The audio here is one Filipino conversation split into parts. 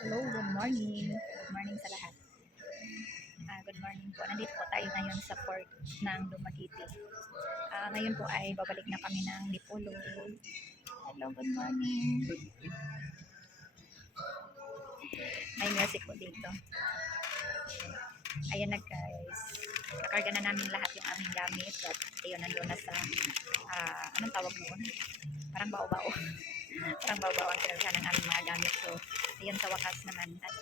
Hello, good morning. Good morning sa lahat. Good morning po. Nandito po tayo ngayon sa port ng Dumaguete. Ngayon po ay babalik na kami ng Dipolog. Hello, good morning. May music po dito. Ayan na guys. Nakarga na namin lahat yung aming gamit. At ayun, nandun na sa, anong tawag noon? Parang bao-bao. Parang bao-bao ang kinarga ng aming mga gamit. So, ayun sa wakas naman. At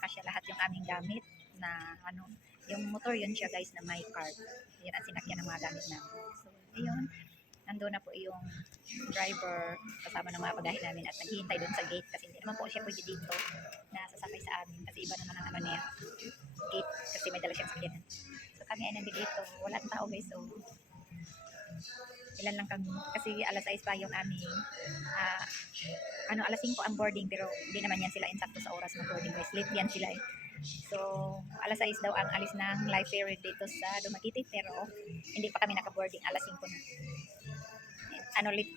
kasya lahat yung aming gamit na yung motor yun siya guys na may card. Yan ang sinakyan ng mga gamit namin. So, ayun. Nandun na po yung driver kasama ng mga bagahe namin at naghihintay doon sa gate kasi hindi naman po siya pwede dito na sasakay sa amin kasi iba naman ang niya gate kasi may dala siyang sakyanan. So kami ay nandito dito. Walang tao guys. So ilan lang kami kasi alas 6 pa yung aming alas 5 ang boarding pero hindi naman yan sila insakto sa oras ng boarding guys. Late yan sila eh. So alas 6 daw ang alis ng live ferry dito sa Dumaguete pero hindi pa kami naka-boarding. Alas 5 na. Late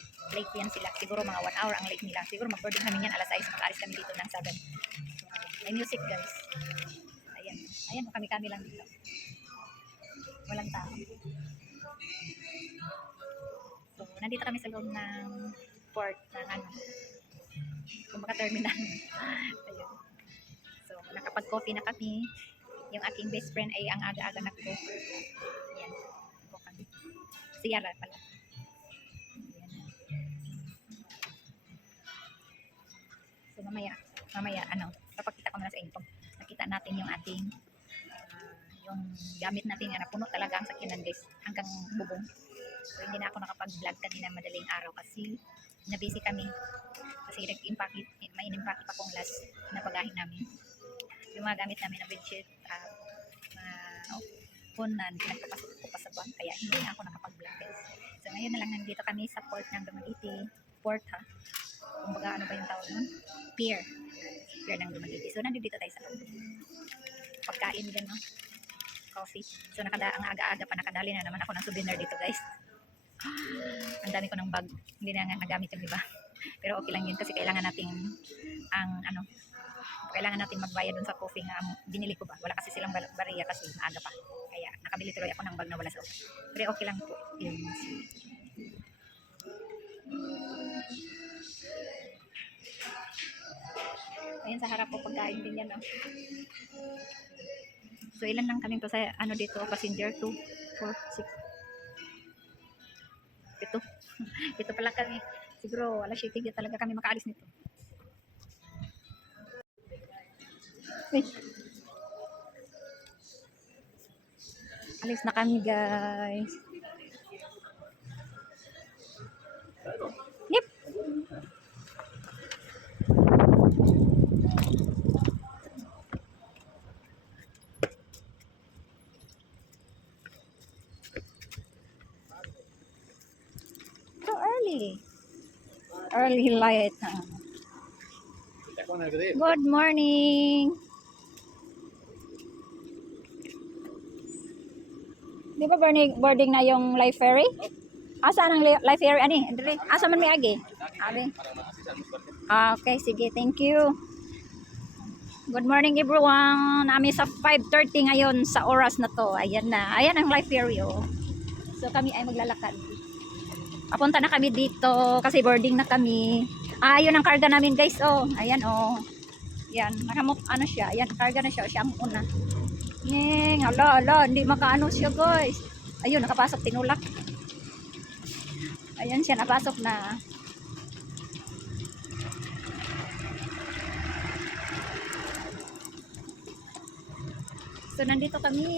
yan sila. Siguro mga 1 hour ang late nila. Siguro mag-boarding kami yan alas 6. Makaalis kami dito ng 7. May music guys. Ayan kami lang dito. Walang tao. So nandito kami sa loob ng port ng kumbaga terminal. Ayun. So nakapag-coffee na kami. Yung aking best friend ay ang aga-aga nagko. Ayan. Ako kami. Si Yara pala. So mamaya papakita ko na sa inyo. Nakita natin yung ating yung gamit natin na puno talaga ang sakyanan guys hanggang bubong. So hindi na ako nakapag-vlog kanina madaling araw kasi nabisi kami kasi may in-impake pa kong last na bagahe namin. Yung mga gamit namin na bedsheet punan, pinagpapasok ko pa sa bank kaya hindi na ako nakapag-vlog guys. So ngayon na lang nandito kami sa port ng Dumaguete. Port ha. Kumbaga ano ba yung tawag nun? Pier ng Dumaguete. So nandito tayo sa loob. Pagkain din no? Coffee. So ang aga-aga pa nakadali na naman ako ng souvenir dito guys. Ang dami ko ng bag. Hindi na nga nagamit yung iba. Pero okay lang yun kasi kailangan natin kailangan natin magbayad dun sa coffee nga binili ko ba. Wala kasi silang bariya kasi maaga pa. Kaya nakabili tuloy ako ng bag na wala sa office. Pero okay lang po. Yun. Ayan sa harap po pagkain din yan. No? So ilan lang kami pa sa dito passenger 2, 4, 6. Ito pala kami. Siguro alas 7 talaga kami makaalis nito. Wait. Alis na kami guys. Yep. So early. Early light. Good morning. Di ba boarding na yung live ferry? Asa ang live ferry? Asa man may agi? Okay, sige. Thank you. Good morning everyone. Nami sa 5:30 ngayon sa oras na to. Ayan na. Ayan ang live ferry oh. So kami ay maglalakad. Papunta na kami dito kasi boarding na kami. Ayun ang karga namin guys oh. Ayan oh. Yan, siya. Ayan, karga na siya. Siya ang una. Ning, hala, hindi makaano siya guys. Ayun, nakapasok, tinulak. Ayan siya, napasok na. So, nandito kami.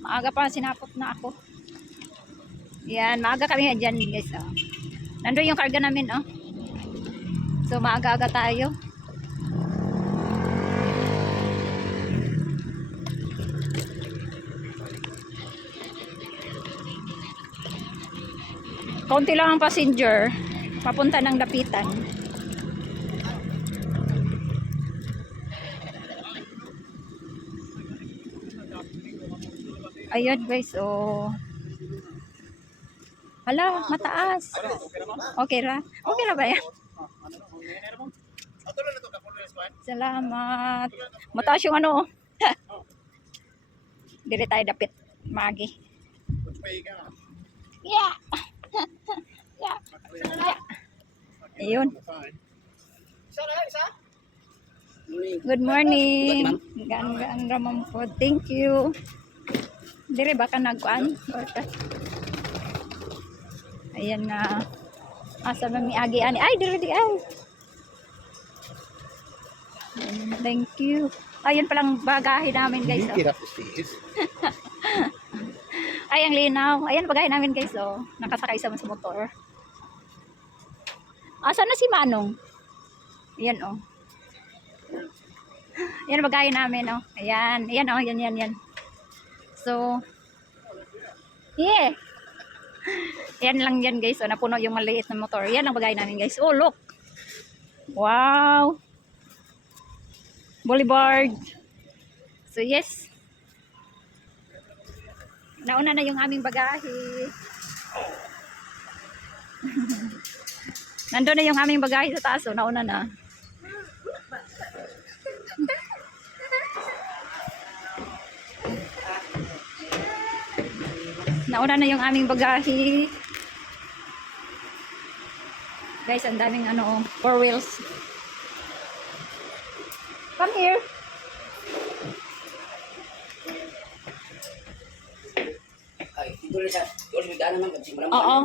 Maaga pa, sinapot na ako. Yan, maaga kami dyan guys. Oh. Nandun yung karga namin, oh. So, maaga-aga tayo. Kaunti lang ang passenger. Papunta ng Dapitan. Ayun guys, oh. Hala, mataas. Okay ra? Okay ra ba yan? Salamat. Mataas yung ano. Dili tayo dapit. Magi. Yeah. Yeah. Yeah. Ayun. Good morning. Ganda mong food. Thank you. Dire baka nagkuan. Ayan na. Asa ba mi agi ani? Ay, dire di ay. Thank you. Ayun palang bagahe namin guys. Oh. Ay, ang linaw. Ayan bagahe namin guys. Oh. Nakasakay sa motor. Asa na si Manong? Ayan oh. Ayan bagahe namin oh. Ayan. Ayan oh. Yan. So, yeah. Yan lang yan guys. So, napuno yung maliit na motor. Yan ang bagay namin guys. Oh, look. Wow. Boulevard. So, yes. Nauna na yung aming bagahe. Nandun na yung aming bagahe sa taas. So, nauna na. Nauna na yung aming bagahe. Guys, ang daming ano, 4 wheels. Come here. Oo.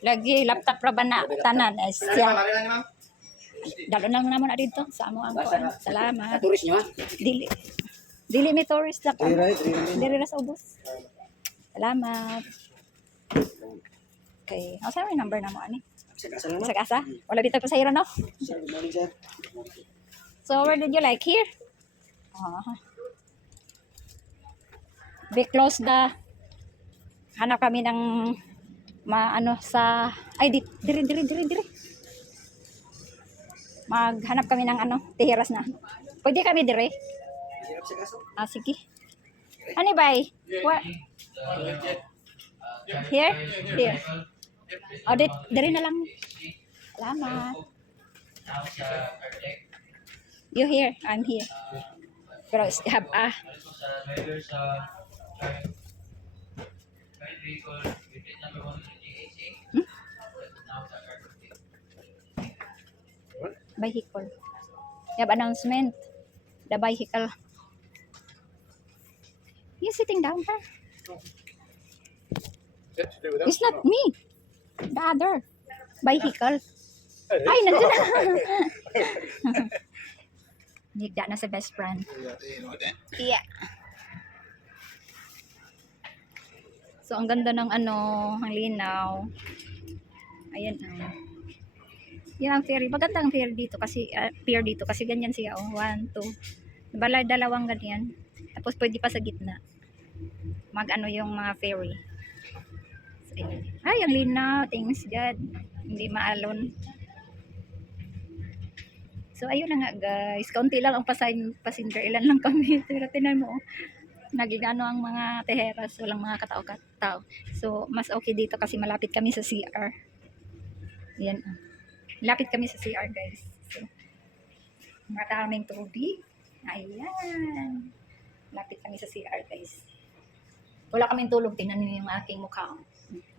Lagi, laptop ra ba na? Tanan. Siya. Dalo na naman na dito. Sa amo ang kuan. Salamat. Turis nyo ha? Dili may tourist na. Dili ra sa ubos. Salamat. Okay. Ang saan may number na mo, ani? Sa kasa? Wala dito pa sa hiro, no? So, where did you like? Here? We close the... Hanap kami ng... Maano sa... Ay, diri. Maghanap kami ng ano, tihiras na. Pwede kami dire? Ah, sige. Ano ba? What? Here? Here. O, diri na lang. Salamat. You here? I'm here. Pero have vehicle. You have announcement. The vehicle. You sitting down here? It's not me. The other vehicle. Ay, nandun na. Nigda na sa best friend. Yeah. So, ang ganda ng ano, ang linaw. Ayan. Yan ang ferry. Maganda ang ferry dito kasi, pier dito kasi ganyan siya. Oh. 1, 2. Balay, dalawang ganyan. Tapos pwede pa sa gitna. Mag-ano yung mga ferry. So, ayan. Ay, ang linaw. Thanks God. Hindi maalon. So, ayun na nga guys. Kaunti lang ang passenger. Ilan lang kami. Pero tinan mo. Nagigano ang mga teheras. Walang mga katao-katao. So, mas okay dito kasi malapit kami sa CR. Ayan. Malapit kami sa CR guys. So, maraming tubig. Ayan. Malapit kami sa CR guys. Wala kaming tulog. Tingnan niyo yung aking mukha.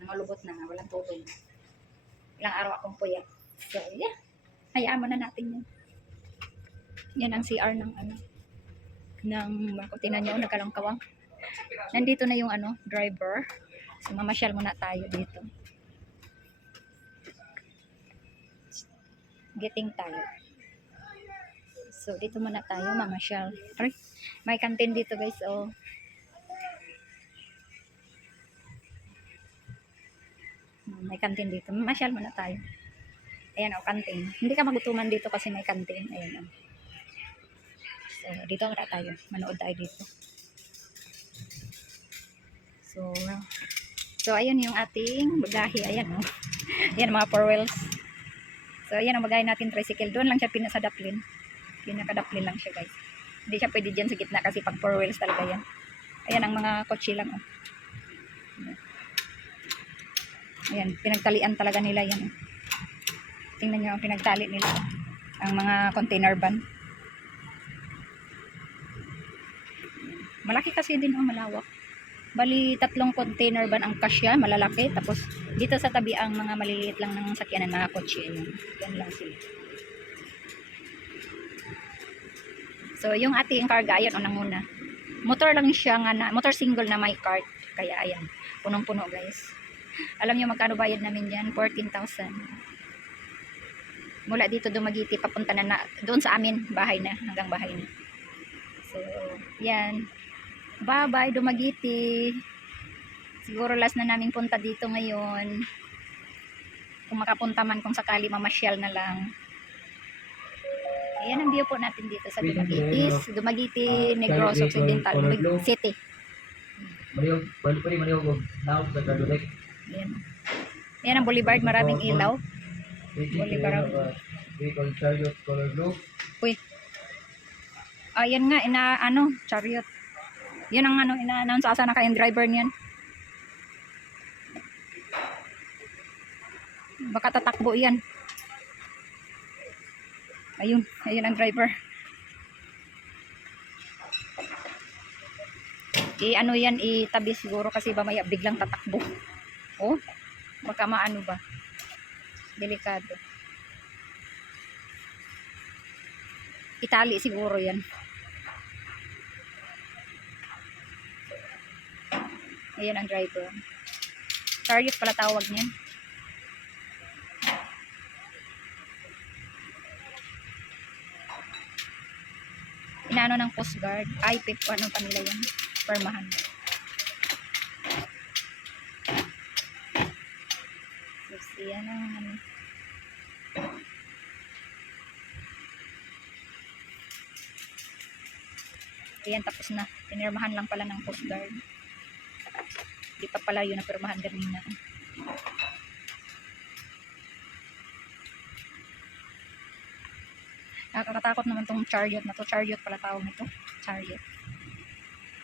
Nangalubot na. Walang tulog. Ilang araw akong puyat. So, yeah. Hayaan mo na natin yun. Yan ang CR ng ano. Ng, kung tingnan nyo, nagkalangkawang. Nandito na yung ano, driver. So, mamasyal muna tayo dito. Getting tayo. So, dito muna tayo, mamasyal. Ay, may kantin dito guys, oh. May kantin dito. Mamasyal muna tayo. Ayan, oh, kantin. Hindi ka magutuman dito kasi may kantin. Ayan, oh. So, dito muna tayo. Manood tayo dito. So ayun yung ating bagahe. Ayan, oh. Ayan, mga 4 wheels. So, ayan ang bagahe natin, tricycle. Doon lang siya pinakadaplin. Pinakadaplin lang siya, guys. Hindi siya pwede dyan sa gitna kasi pag 4 wheels talaga yan. Ayan ang mga kotse lang, oh. Ayan, pinagtalian talaga nila yan. Tingnan nyo ang pinagtali nila. Ang mga container van. Malaki kasi din ang malawak. Bali, 3 container van ang kasya, malalaki. Tapos, dito sa tabi ang mga maliliit lang ng sakyanan, mga kotse. Yan lang sila. So, yung ating karga, ayan, unang-una. Motor lang siya nga na, motor single na may cart. Kaya, ayan, punong-puno guys. Alam niyo magkano bayad namin yan? 14,000. Mula dito Dumaguete, papunta na doon sa amin, bahay na, hanggang bahay na. So, yan. Bye-bye Dumaguete. Siguro last na namin punta dito ngayon. Kung makapunta man, kung sakali mamasyal na lang. Ayan ang view po natin dito sa Dumaguete, Negros Occidental, City. Ayan. Ayan ang boulevard, maraming ilaw. Boulevard. Uy. Ayan nga, chariot. Yan ang ina-announce asa na kayong driver niyan. Baka tatakbo yan. Ayun ang driver. Yan, itabi siguro kasi mamaya biglang tatakbo. Oh, baka maano ba? Delikado. Itali siguro yan. Ayan ang driver. Chariot pala tawag niyan. Inaano ng Coast Guard. Ay, ano pa nila yan? Permahan. So, yan ang Ayan, tapos na. Pinirmahan lang pala ng Coast Guard. Di pa pala yun na pirmahan kanina. Nakakatakot naman tong chariot na to. Chariot pala tawag nito. Chariot.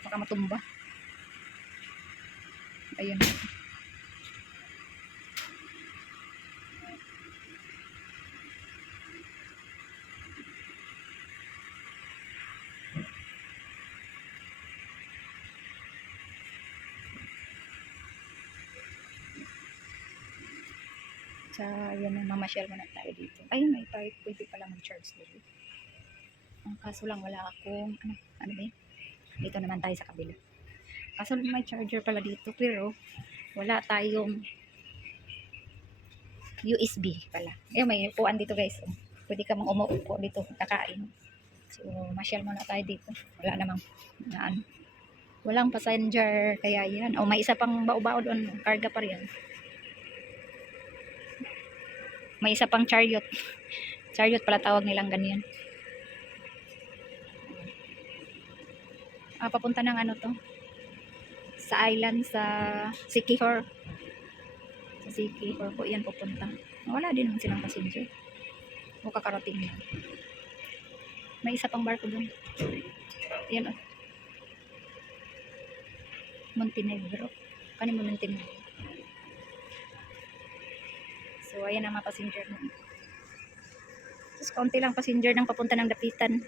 Baka matumba. Ayun. Yan na, mamasyal muna tayo dito. Ayun, may park. Pwede pala mag-charge dito. Ang kaso lang, wala akong, ano ba yun? Dito naman tayo sa kabila. Kaso may charger pala dito, pero wala tayong USB pala. May upuan dito guys. Pwede ka mang umuupo dito, kakain. So, masyal muna tayo dito. Wala namang, walang passenger, kaya yan. May isa pang bao-bao doon, karga pa rin. May isa pang chariot. Chariot pala tawag nilang ganyan. Papunta ng to? Sa island, sa Siquijor. Sa Siquijor po yan pupunta. Wala din naman silang passenger. O kakarating na. May isa pang barko doon. Yan o. Montenegro. Kanin mo Montenegro. So, ayan ang mga passenger na. Tapos, kaunti lang passenger ng papunta ng Dapitan.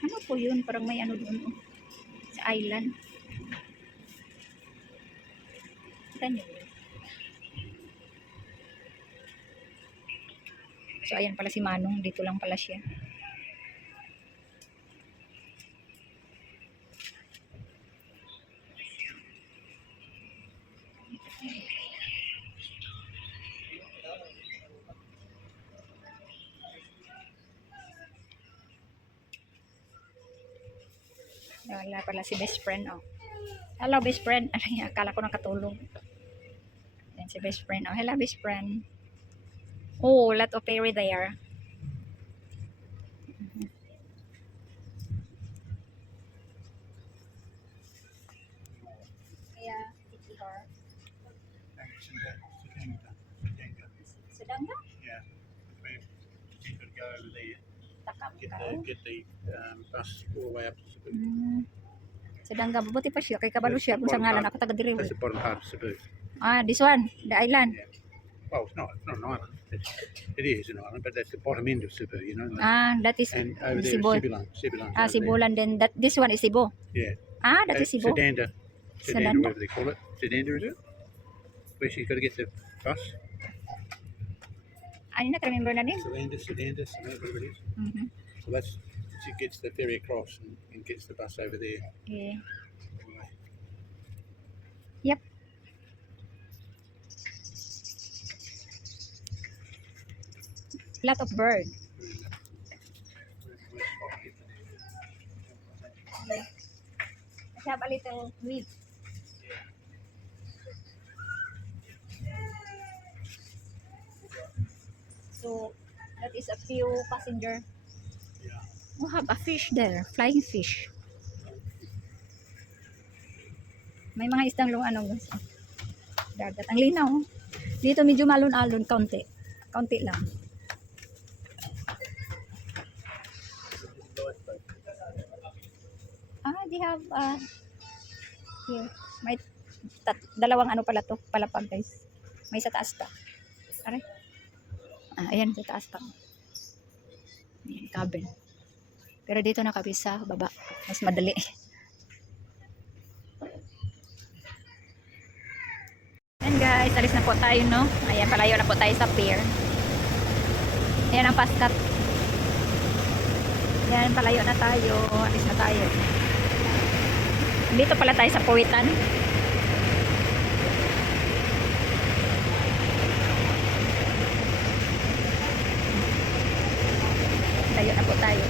Ano po yun? Parang may ano doon. Sa island. Kita nyo. So, ayan pala si Manong. Dito lang pala siya. Wala pala si best friend, oh. Hello, best friend. Akala ko nakatulog. Yan si best friend, oh. Hello, best friend. Oh, lot of fairy there. Kaya, Siquijor. Sedang ka? Yeah. Takbo Get the bus all the way up to Cebu. Sa Dangga, mabuti pa siya. Kay kabalo siya kung sa ngalan ako taga diri. That's the bottom part of Cebu. Ah, this one, the island. Yeah. Well, it's not an island. It is an island, but that's the bottom end of Cebu, you know. Ah, that is And over there Cebu. is Cebulan. Ah, Cebulan. Then that this one is Cebu. Yeah. Ah, that is Cebu. Sedanda, Sedanda. whatever they call it. Sedanda, is it? Where she's got to get the bus. Ano na remember na din? Sedanda, whatever it is. So that's, she gets the ferry across and gets the bus over there. Okay. Yep. Lot of bird. I have a little weed. So that is a few passenger. Yeah. We have a fish there, flying fish. May mga isdang ano guys. Dagat. Ang linaw. Dito medyo malon-alon, kaunti. Kaunti lang. Ah, they have here. May dalawang ano pala to, palapag guys. May sa taas pa. Aray. Ah, ayan sa taas pa. Ayan, cabin. Pero dito na kami sa baba. Mas madali. Ayan guys, alis na po tayo, no? Ayan, palayo na po tayo sa pier. Ayan ang paskat. Ayan, palayo na tayo. Alis na tayo. Dito pala tayo sa Puwitan. Layo na po tayo.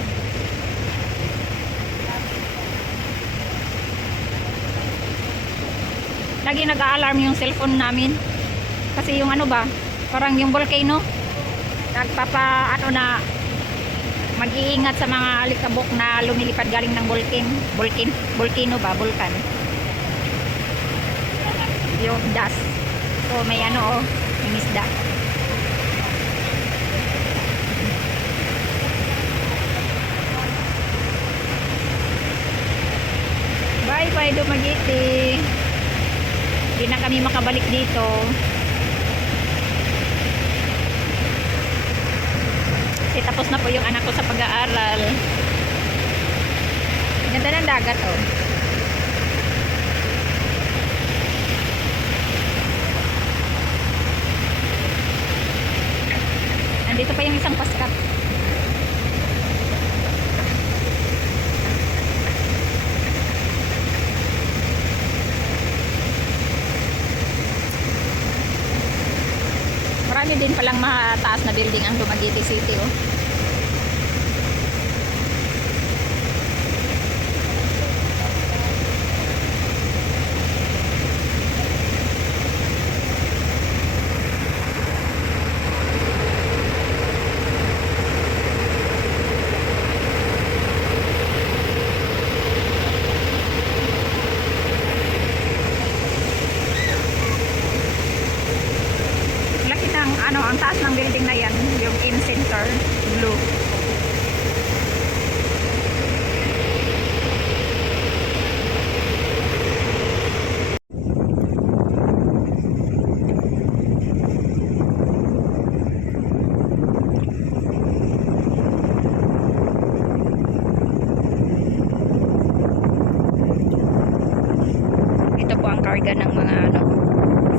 Lagi nag-a-alarm yung cellphone namin. Kasi yung ano ba, parang yung volcano. Nagpapa, ano na, mag-iingat sa mga alikabok na lumilipad galing ng volcano ba, vulkan. Yung dust. So may ano, may isda. Bye bye Dumaguete. Hindi na kami makabalik dito. Kasi tapos na po yung anak ko sa pag-aaral. Ganda ng dagat, oh. Nandito pa yung isang paskat. Marami din palang mataas na building ang Dumaguete City, oh. Ano, ang taas ng building na yan, yung in-center, blue. Ito po ang karga ng mga ano,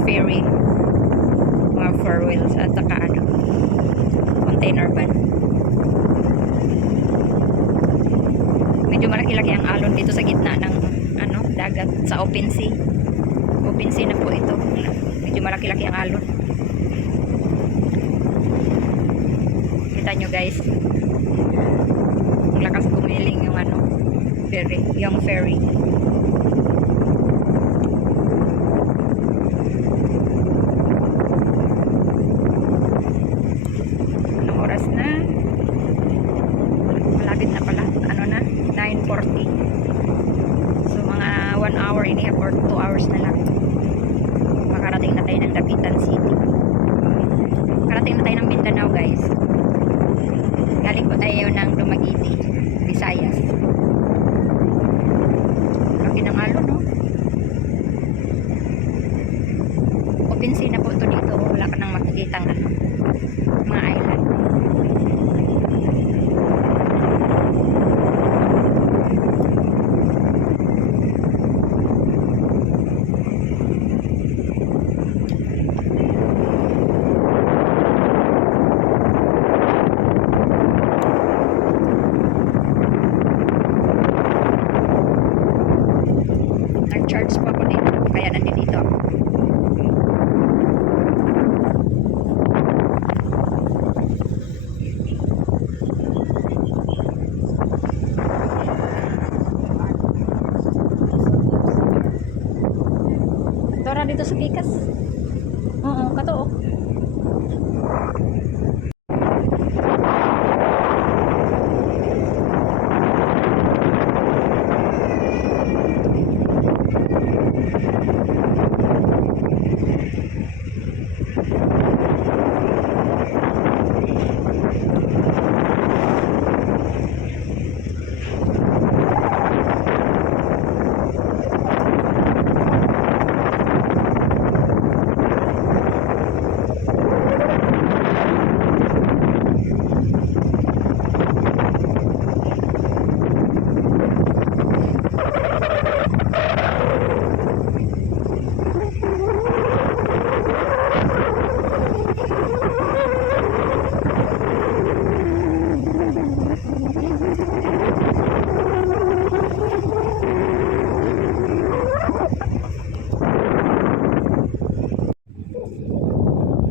ferry. Four wheels at saka ano, container van. Medyo malaki-laki ang alon dito sa gitna ng ano, dagat sa open sea. Open sea na po ito. Medyo malaki-laki ang alon. Kita nyo guys. Ang lakas kumiling yung ano, ferry, yung ferry. Malapit na pala, ano na, 9:40. So mga 1 hour and a half or 2 hours na lang makarating na tayo ng Dapitan City. Makarating na tayo ng Mindanao guys. Galing po tayo ng Dumaguete, Visayas. Laki ng alon, no? Open sea na po ito dito. Wala ka nang makikita ng mga island. Nag-charge pa ako dito, kaya nandito ako. Tora dito sa Pikas. Oo, katoo.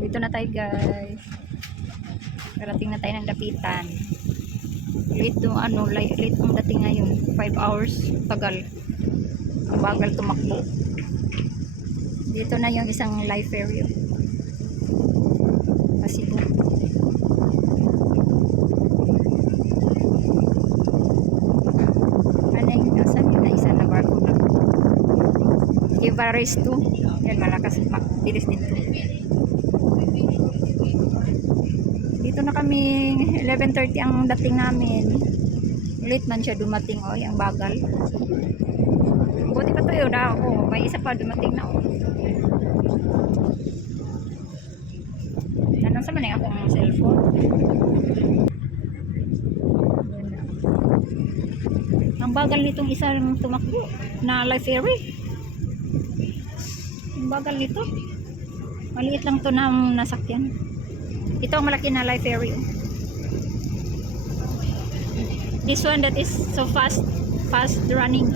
Dito na tayo, guys. Parating na tayo ng Dapitan. Late yung late yung dating ngayon. 5 hours. Tagal. Ang bagal tumakbo. Dito na yung isang life area. Kasi ano yung nasa na isa na barko na. Ibaris 2. Yan, malakas. Bilis din to. Dito na kami 11:30 ang dating namin. Late man siya dumating, oh, ang bagal. Buti pa tayo na ako. May isa pa dumating na, oh. Nanong sa man akong cellphone. Ang bagal nitong isang tumakbo na life ferry. Ang bagal nito. Maliit lang to na nasakyan. Ito ang malaki na life ferry. This one that is so fast running.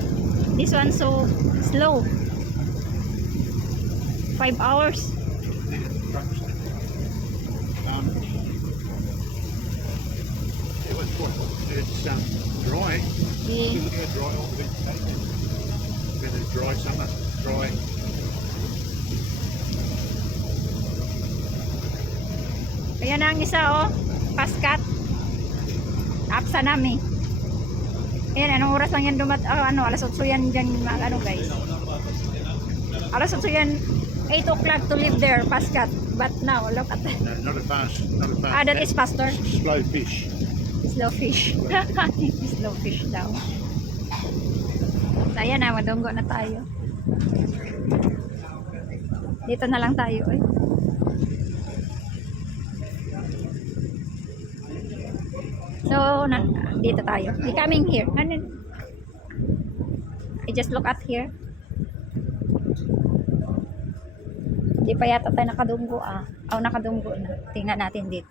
This one so slow. 5 hours. It's dry. Yeah. Look at dry all the vegetation. Been a dry summer. Dry. Kaya na ang isa, oh. Paskat. Apsa namin. Ayan, anong oras lang yan alas 8 yan dyan, guys. Alas 8 yan, 8 o'clock to live there, Paskat. But now, look at that. No, not a fast. Not a fast. That is pastor. Slow fish. Slow fish. Slow fish daw. So, ayan na, madunggo na tayo. Dito na lang tayo, eh. So, dito tayo. We coming here. I just look at here. Di pa yata tayo nakadunggo, ah. Oh, nakadunggo na. Tingnan natin dito.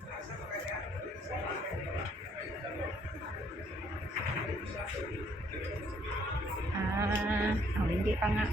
Hindi pa nga.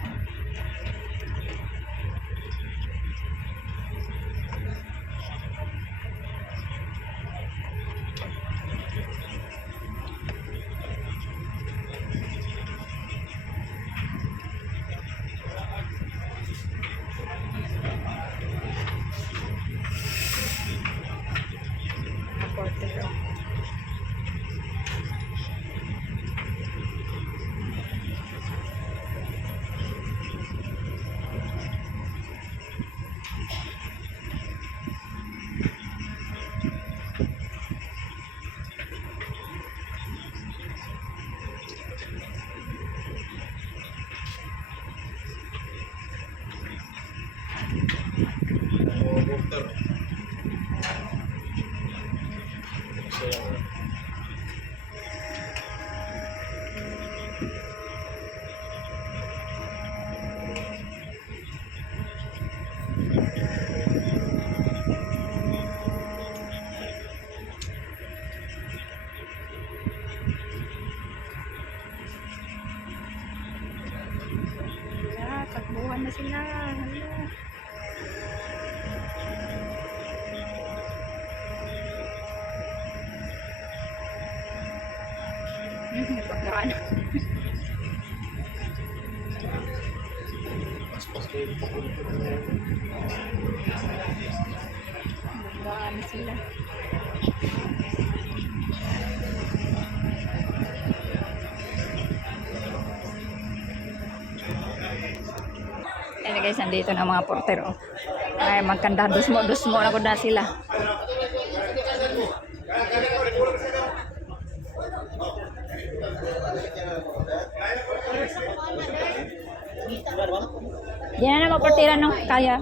Takbuhan na sila. Hala. Pagkaan. Pagkaan sila. Ayan guys, nandito na mga porter. Oh. Ay, magkanda. Dusmo na ko na sila. Yan na maportera no? Kaya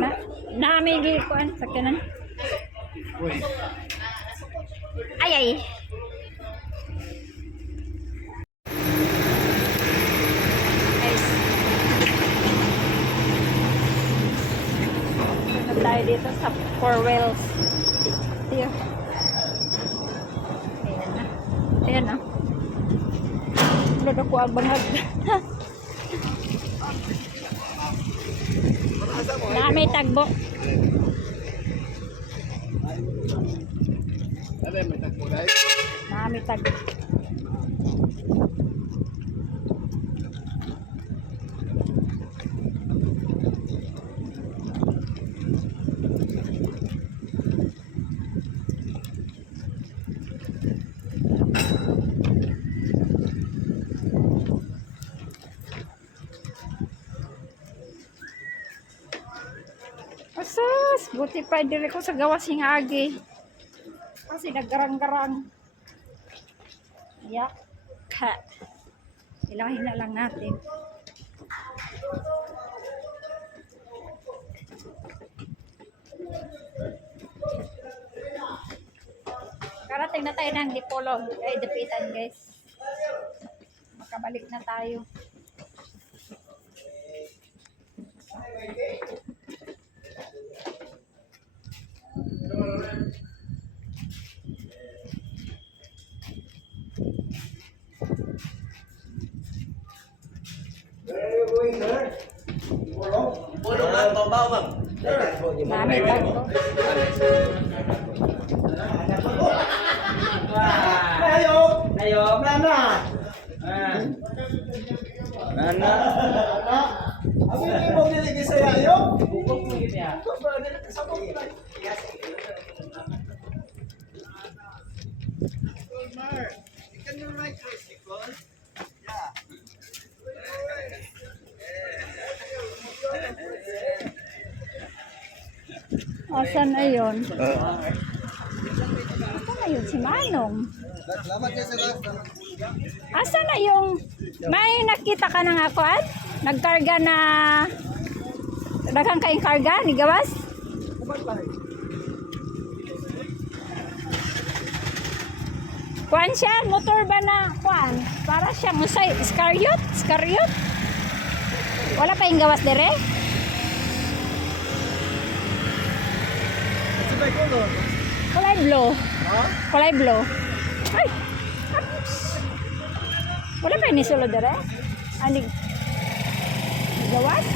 na. Namigi ko an sakyanan. Ay. Tayo dito sa Four Wheels. Ayan. Ayan na. Lado ko ang bangag. May tagbo. May tagbo. Asas, buti pa dili ko sa gawas hingagi. Kasi naggarang-garang. Yak. Ilahin na lang natin. Karating na tayo ng Dipolo. Ay, Dapitan guys. Makabalik na tayo. Mami tagbo. Ayo, Nana. Nana. Ako yung mo niligi sa yayo. Bukok mo gid ya. Can you write tricycle? Yeah. Asan na yun? Asan na yun si Manong? Asan na yung may nakita ka ng ako at nagkarga na daghang kaing karga ni gawas? Kuan siya, motor ba na kuan? Para siya musay, Scariot? Wala pa yung gawas dire? Kulay blue. Kulay blue. Ay! Wala pa yung sulod dire? Anig gawas?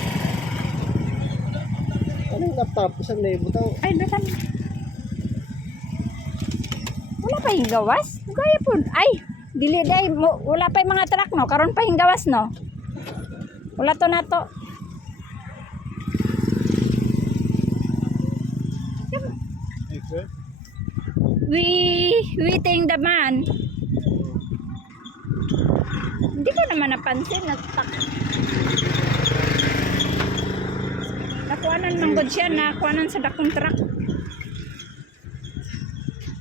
Anong laptop? Isang libo daw. Ay, dakan. Wala pa yung gawas? Gaya po. Ay, dili day. Wala pa yung mga truck, no? Karon pa yung gawas, no? Wala to na to. Waiting the man. Hindi ko naman napansin na nakuhanan ng good siya, nakuhanan sa dakong truck.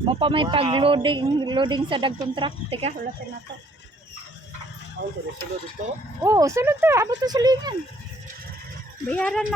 Mo pa may pag-loading sa dagkong truck. Teka, wala pa na to. Ano to? Sulod ito? Oo, sulod to. Abot to sa lingan. Bayaran na.